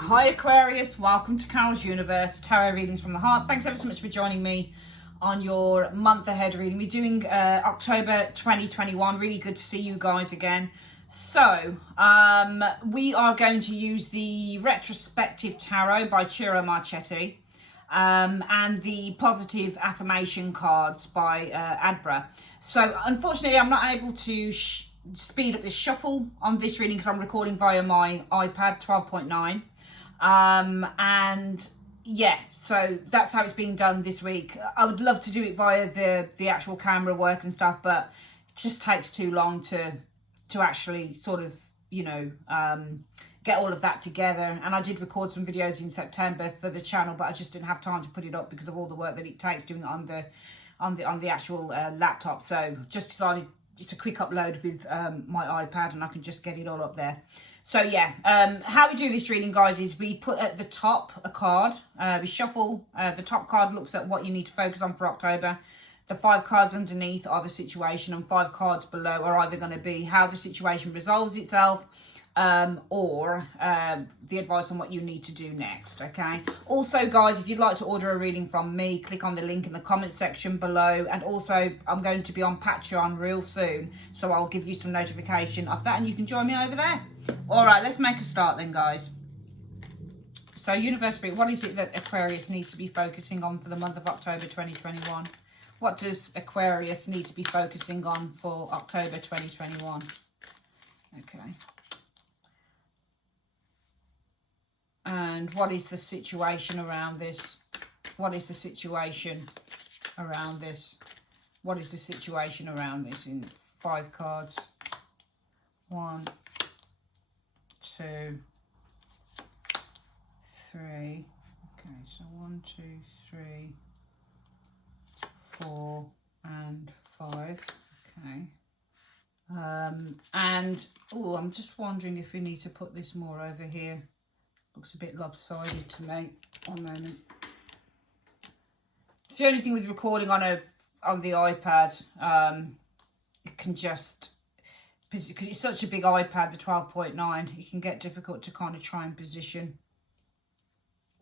Hi Aquarius, welcome to Carol's Universe, Tarot Readings from the Heart. Thanks ever so much for joining me on your month ahead reading. We're doing October 2021. Really good to see you guys again. So, we are going to use the Retrospective Tarot by Ciro Marchetti and the Positive Affirmation cards by Adbra. So, unfortunately, I'm not able to speed up the shuffle on this reading because I'm recording via my iPad 12.9. And yeah, so that's how it's being done this week. I would love to do it via the actual camera work and stuff, but it just takes too long to actually sort of, get all of that together. And I did record some videos in September for the channel, but I just didn't have time to put it up because of all the work that it takes doing it on the actual laptop. So just decided it's a quick upload with my iPad and I can just get it all up there. So yeah, how we do this reading, guys, is we put at the top a card. We shuffle. The top card looks at what you need to focus on for October. The 5 cards underneath are the situation, and 5 cards below are either going to be how the situation resolves itself, or the advice on what you need to do next. Okay, also guys, if you'd like to order a reading from me, click on the link in the comment section below. And also I'm going to be on Patreon real soon, so I'll give you some notification of that and you can join me over there. All right, let's make a start then, guys. So Universe Spirit, what is it that Aquarius needs to be focusing on for the month of October 2021? What does Aquarius need to be focusing on for October 2021? Okay. And what is the situation around this? What is the situation around this? What is the situation around this in 5 cards? 1, 2, 3. Okay, so 1, 2, 3, 4, and 5. Okay. And oh, I'm just wondering if we need to put this more over here. Looks a bit lopsided to me. One moment. It's the only thing with recording on the iPad. It can just, because it's such a big iPad, the 12.9, it can get difficult to kind of try and position.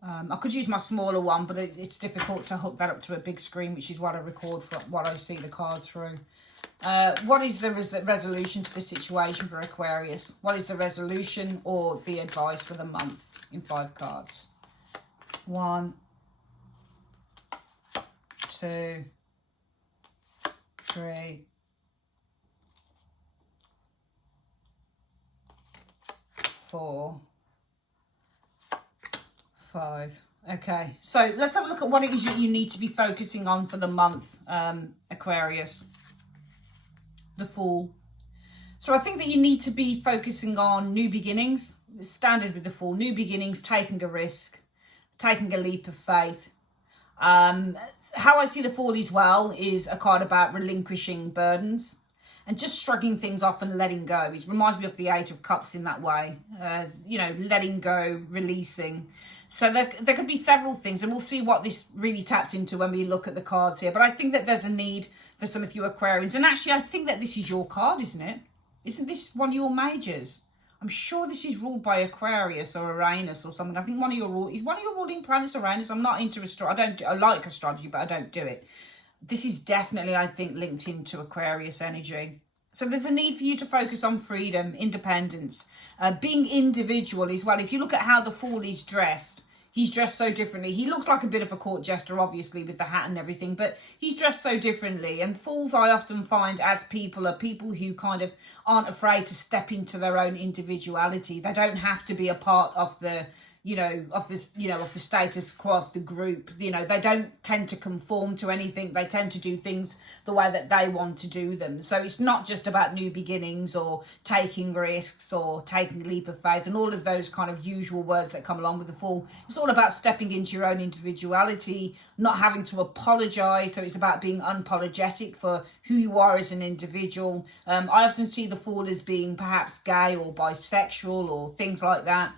I could use my smaller one, but it's difficult to hook that up to a big screen, which is what I record for, what I see the cards through. What is the resolution to the situation for Aquarius? What is the resolution or the advice for the month in 5 cards? 1, 2, 3, 4, 5. Okay, so let's have a look at what it is that you need to be focusing on for the month, Aquarius. The Fool. So I think that you need to be focusing on new beginnings. The standard with the Fool, new beginnings, taking a risk, taking a leap of faith. How I see the Fool as well is a card about relinquishing burdens and just shrugging things off and letting go. It reminds me of the 8 of Cups in that way. Letting go, releasing. So there could be several things, and we'll see what this really taps into when we look at the cards here. But I think that there's a need for some of you Aquarians. And actually, I think that this is your card, isn't it? Isn't this one of your majors? I'm sure this is ruled by Aquarius or Uranus or something. I think one of your ruling planets Uranus. I'm not into astrology. I like astrology, but I don't do it. This is definitely, I think, linked into Aquarius energy. So there's a need for you to focus on freedom, independence, being individual as well. If you look at how the Fool is dressed, he's dressed so differently. He looks like a bit of a court jester, obviously, with the hat and everything, but he's dressed so differently. And Fools, I often find, as people, are people who kind of aren't afraid to step into their own individuality. They don't have to be a part of the of the status quo of the group. They don't tend to conform to anything. They tend to do things the way that they want to do them. So it's not just about new beginnings or taking risks or taking a leap of faith and all of those kind of usual words that come along with the Fool. It's all about stepping into your own individuality, not having to apologize. So it's about being unapologetic for who you are as an individual. I often see the Fool as being perhaps gay or bisexual or things like that.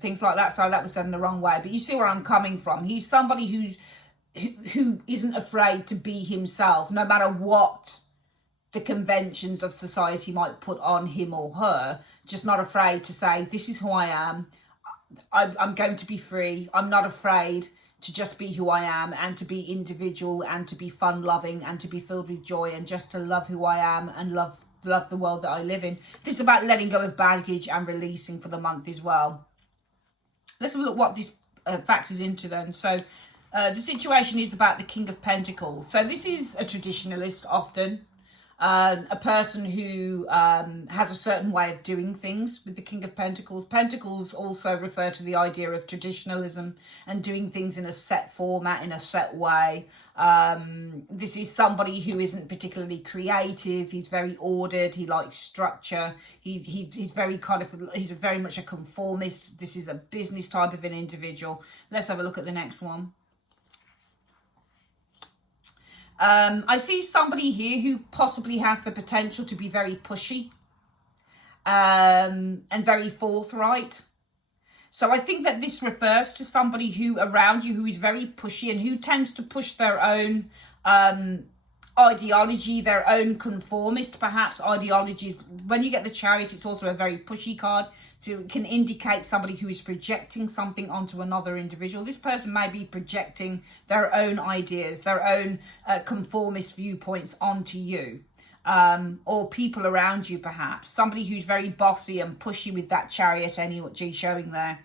Things like that. So that was said in the wrong way, but you see where I'm coming from. He's somebody who isn't afraid to be himself, no matter what the conventions of society might put on him or her. Just not afraid to say, this is who I am. I'm going to be free. I'm not afraid to just be who I am, and to be individual, and to be fun loving, and to be filled with joy, and just to love who I am and love the world that I live in. This is about letting go of baggage and releasing for the month as well. Let's have a look what this factors into then. So the situation is about the King of Pentacles. So this is a traditionalist often. A person who has a certain way of doing things with the King of Pentacles. Pentacles also refer to the idea of traditionalism and doing things in a set format, in a set way. This is somebody who isn't particularly creative. He's very ordered. He likes structure. He's very he's very much a conformist. This is a business type of an individual. Let's have a look at the next one. I see somebody here who possibly has the potential to be very pushy and very forthright. So I think that this refers to somebody who around you who is very pushy and who tends to push their own ideology, their own conformist perhaps ideologies. When you get the Chariot, it's also a very pushy card. So it can indicate somebody who is projecting something onto another individual. This person may be projecting their own ideas, their own conformist viewpoints onto you, or people around you perhaps. Somebody who's very bossy and pushy with that Chariot energy showing there.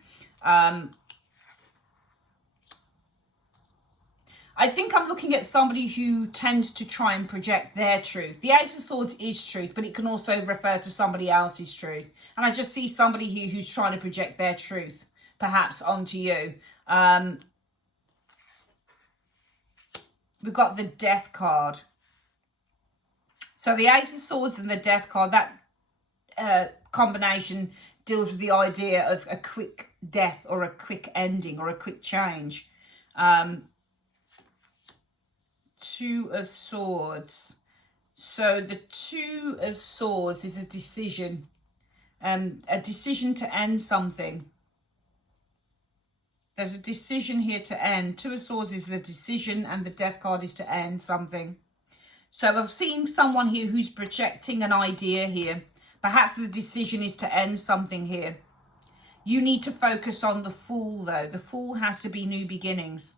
I think I'm looking at somebody who tends to try and project their truth. The Ace of Swords is truth, but it can also refer to somebody else's truth. And I just see somebody here who's trying to project their truth, perhaps onto you. We've got the Death card. So the Ace of Swords and the Death card, that combination deals with the idea of a quick death or a quick ending or a quick change. Two of Swords. So the Two of Swords is a decision to end something. There's a decision here to end. Two of Swords is the decision and the Death card is to end something. So I've seen someone here who's projecting an idea here. Perhaps the decision is to end something here. You need to focus on the Fool though. The Fool has to be new beginnings.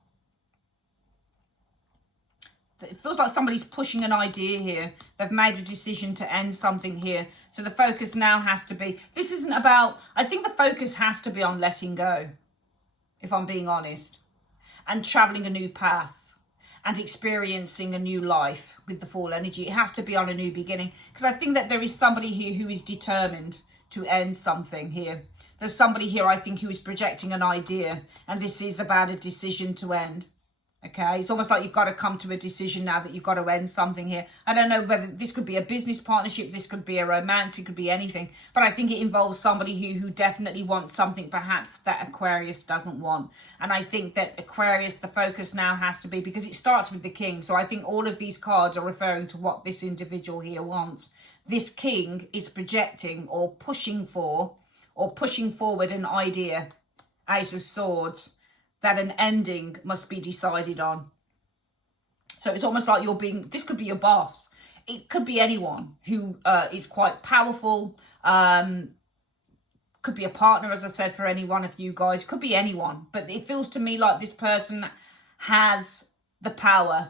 It feels like somebody's pushing an idea here. They've made a decision to end something here. So the focus now has to be, this isn't about, I think the focus has to be on letting go, if I'm being honest, and traveling a new path and experiencing a new life with the Fool energy. It has to be on a new beginning, because I think that there is somebody here who is determined to end something here. There's somebody here, I think, who is projecting an idea, and this is about a decision to end. Okay, it's almost like you've got to come to a decision now that you've got to end something here. I don't know whether this could be a business partnership, this could be a romance, it could be anything. But I think it involves somebody who definitely wants something perhaps that Aquarius doesn't want. And I think that Aquarius, the focus now has to be, because it starts with the King. So I think all of these cards are referring to what this individual here wants. This King is projecting or pushing for or pushing forward an idea, Ace of Swords, that an ending must be decided on. So it's almost like you're being, this could be your boss. It could be anyone who is quite powerful. Could be a partner, as I said, for any one of you guys. Could be anyone. But it feels to me like this person has the power.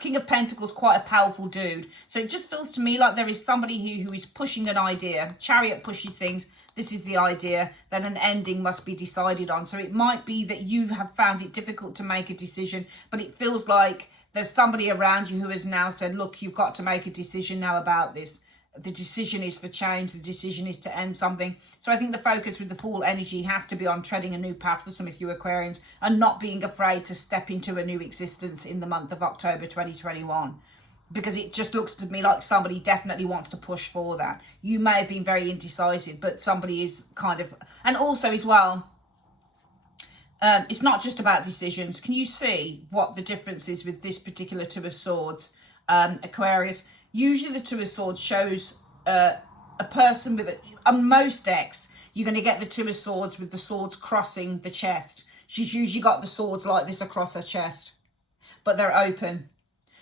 King of Pentacles, quite a powerful dude. So it just feels to me like there is somebody here who is pushing an idea. Chariot pushes things. This is the idea that an ending must be decided on. So it might be that you have found it difficult to make a decision, but it feels like there's somebody around you who has now said, look, you've got to make a decision now about this. The decision is for change. The decision is to end something. So I think the focus with the Fool energy has to be on treading a new path for some of you Aquarians and not being afraid to step into a new existence in the month of October 2021. Because it just looks to me like somebody definitely wants to push for that. You may have been very indecisive, but somebody is kind of... And also as well, it's not just about decisions. Can you see what the difference is with this particular Two of Swords, Aquarius? Usually the Two of Swords shows a person with... On most decks, you're going to get the Two of Swords with the swords crossing the chest. She's usually got the swords like this across her chest, but they're open.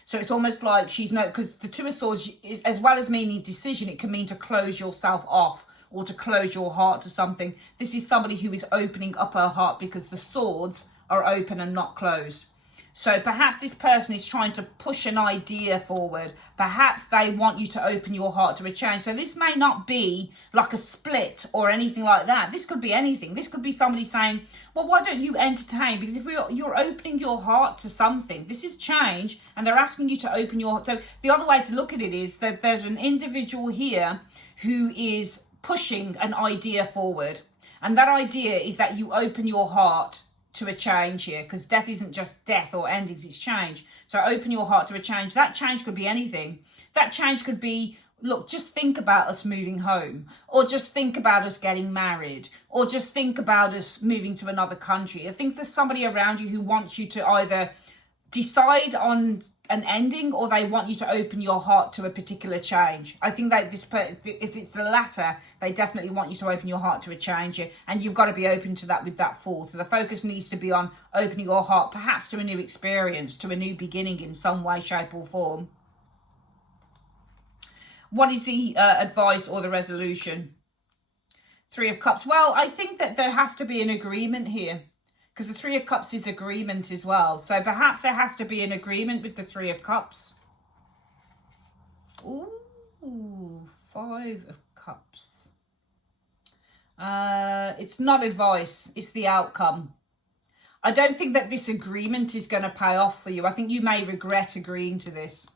So it's almost like she's no, because the Two of Swords, as well as meaning decision, it can mean to close yourself off or to close your heart to something. This is somebody who is opening up her heart because the swords are open and not closed. So perhaps this person is trying to push an idea forward. Perhaps they want you to open your heart to a change. So this may not be like a split or anything like that. This could be anything. This could be somebody saying, well, why don't you entertain? Because if you're opening your heart to something, this is change, and they're asking you to open your heart. So the other way to look at it is that there's an individual here who is pushing an idea forward. And that idea is that you open your heart to a change here, because death isn't just death or endings, it's change. So open your heart to a change. That change could be anything. That change could be, look, just think about us moving home, or just think about us getting married, or just think about us moving to another country. I think there's somebody around you who wants you to either decide on an ending, or they want you to open your heart to a particular change. I think that if it's the latter, they definitely want you to open your heart to a change here, and you've got to be open to that with that Fool. So the focus needs to be on opening your heart, perhaps to a new experience, to a new beginning in some way, shape or form. What is the advice or the resolution? Three of Cups. Well, I think that there has to be an agreement here, because the Three of Cups is agreement as well. So perhaps there has to be an agreement with the Three of Cups. Ooh, Five of Cups. It's not advice, it's the outcome. I don't think that this agreement is going to pay off for you. I think you may regret agreeing to this.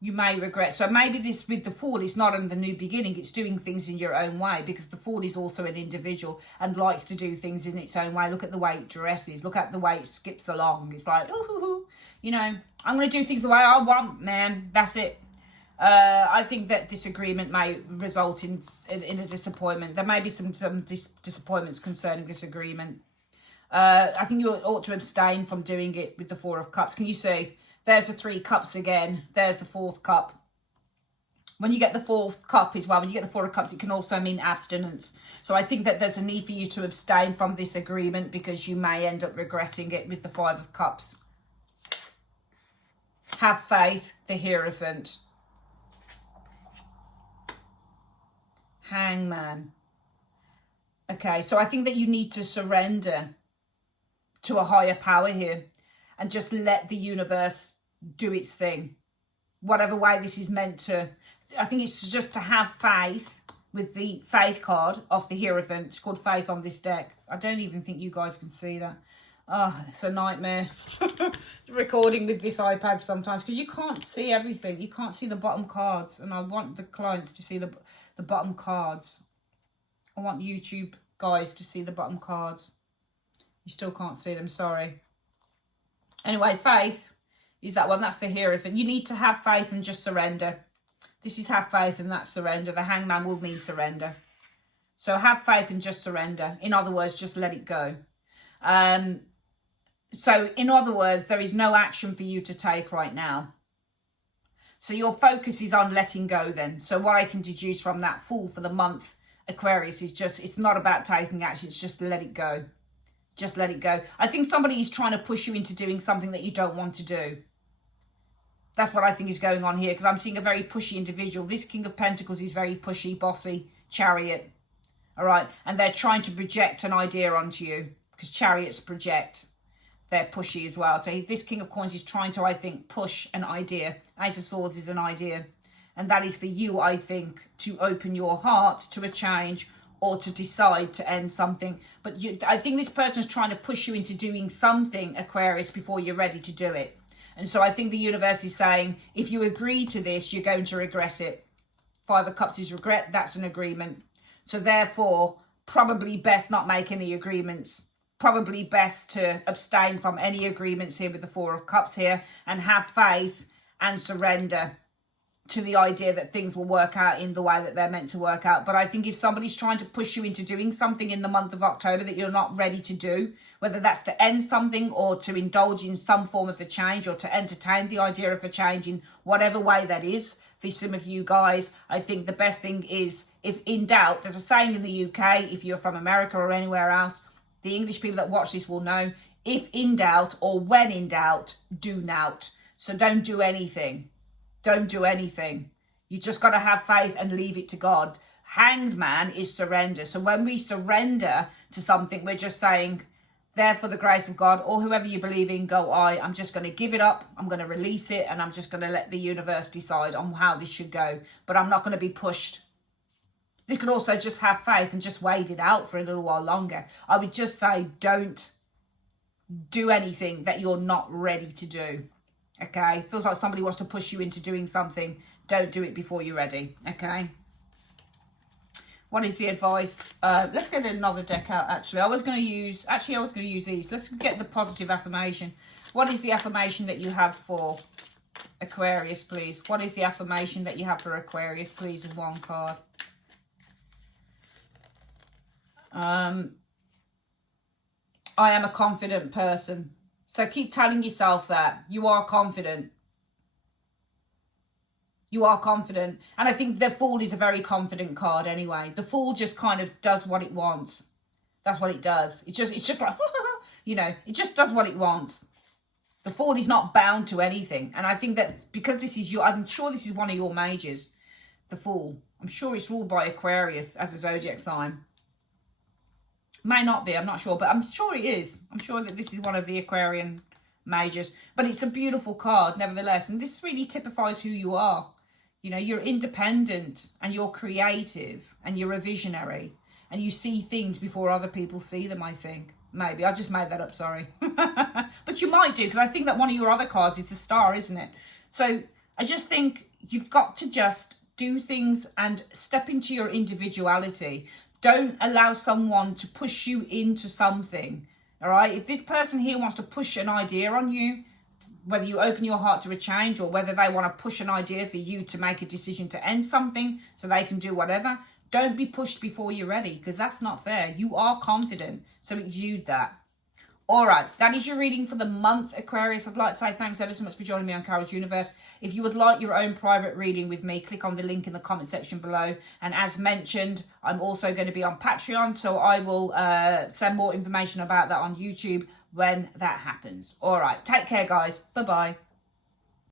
You may regret. So maybe this with the Fool is not in the new beginning. It's doing things in your own way, because the Fool is also an individual and likes to do things in its own way. Look at the way it dresses. Look at the way it skips along. It's like, ooh, you know, I'm going to do things the way I want, man. That's it. I think that this agreement may result in a disappointment. There may be some disappointments concerning this agreement. I think you ought to abstain from doing it with the Four of Cups. Can you see? There's the Three Cups again. There's the Fourth Cup. When you get the Fourth Cup as well, when you get the Four of Cups, it can also mean abstinence. So I think that there's a need for you to abstain from this agreement, because you may end up regretting it with the Five of Cups. Have faith, the Hierophant. Hangman. Okay, so I think that you need to surrender to a higher power here and just let the universe do its thing. Whatever way this is meant to. I think it's just to have faith with the Faith card of the Hierophant. It's called Faith on this deck. I don't even think you guys can see that. Oh, it's a nightmare. Recording with this iPad sometimes, because you can't see everything. You can't see the bottom cards. And I want the clients to see the bottom cards. I want YouTube guys to see the bottom cards. You still can't see them, sorry. Anyway, faith is that one. That's the Hierophant. You need to have faith and just surrender. This is have faith and that's surrender. The Hangman will mean surrender. So have faith and just surrender. In other words, just let it go. So in other words, there is no action for you to take right now. So your focus is on letting go then. So what I can deduce from that Fool for the month, Aquarius, is just, it's not about taking action. It's just let it go. Just let it go. I think somebody is trying to push you into doing something that you don't want to do. That's what I think is going on here, because I'm seeing a very pushy individual. This King of Pentacles is very pushy, bossy, Chariot. All right. And they're trying to project an idea onto you, because Chariots project. They're pushy as well. So this King of Coins is trying to, I think, push an idea. Ace of Swords is an idea. And that is for you, I think, to open your heart to a change, or to decide to end something. But I think this person is trying to push you into doing something, Aquarius, before you're ready to do it. And so I think the universe is saying, if you agree to this, you're going to regret it. Five of Cups is regret. That's an agreement. So therefore, probably best not make any agreements. Probably best to abstain from any agreements here with the Four of Cups here, and have faith and surrender to the idea that things will work out in the way that they're meant to work out. But I think if somebody's trying to push you into doing something in the month of October that you're not ready to do, whether that's to end something or to indulge in some form of a change, or to entertain the idea of a change in whatever way that is, for some of you guys, I think the best thing is, if in doubt, there's a saying in the UK, if you're from America or anywhere else, the English people that watch this will know, if in doubt or when in doubt, do nout. So don't do anything. Don't do anything. You just got to have faith and leave it to God. Hanged man is surrender. So when we surrender to something, we're just saying, there for the grace of God, or whoever you believe in, go I'm just going to give it up. I'm going to release it, and I'm just going to let the universe decide on how this should go. But I'm not going to be pushed. This can also just have faith and just wait it out for a little while longer. I would just say, don't do anything that you're not ready to do. Okay? Feels like somebody wants to push you into doing something. Don't do it before you're ready. Okay? What is the advice? Let's get another deck out, actually. I was going to use these. Let's get the positive affirmation. What is the affirmation that you have for Aquarius, please? What is the affirmation that you have for Aquarius, please, in one card? I am a confident person. So keep telling yourself that. You are confident. You are confident. And I think the Fool is a very confident card anyway. The Fool just kind of does what it wants. That's what it does. It's just like, you know, it just does what it wants. The Fool is not bound to anything. And I think that because this is I'm sure this is one of your majors, the Fool. I'm sure it's ruled by Aquarius as a zodiac sign. May not be, I'm not sure, but I'm sure it is. I'm sure that this is one of the Aquarian majors. But it's a beautiful card, nevertheless. And this really typifies who you are. You know, you're independent and you're creative and you're a visionary and you see things before other people see them, I think. Maybe. I just made that up, sorry. But you might do, because I think that one of your other cards is the Star, isn't it? So I just think you've got to just do things and step into your individuality. Don't allow someone to push you into something, all right? If this person here wants to push an idea on you, whether you open your heart to a change or whether they want to push an idea for you to make a decision to end something so they can do whatever, don't be pushed before you're ready, because that's not fair. You are confident, so exude that. All right, that is your reading for the month, Aquarius. I'd like to say thanks ever so much for joining me on Carol's Universe. If you would like your own private reading with me, click on the link in the comment section below. And as mentioned, I'm also going to be on Patreon, so I will send more information about that on YouTube when that happens. All right, take care, guys. Bye-bye.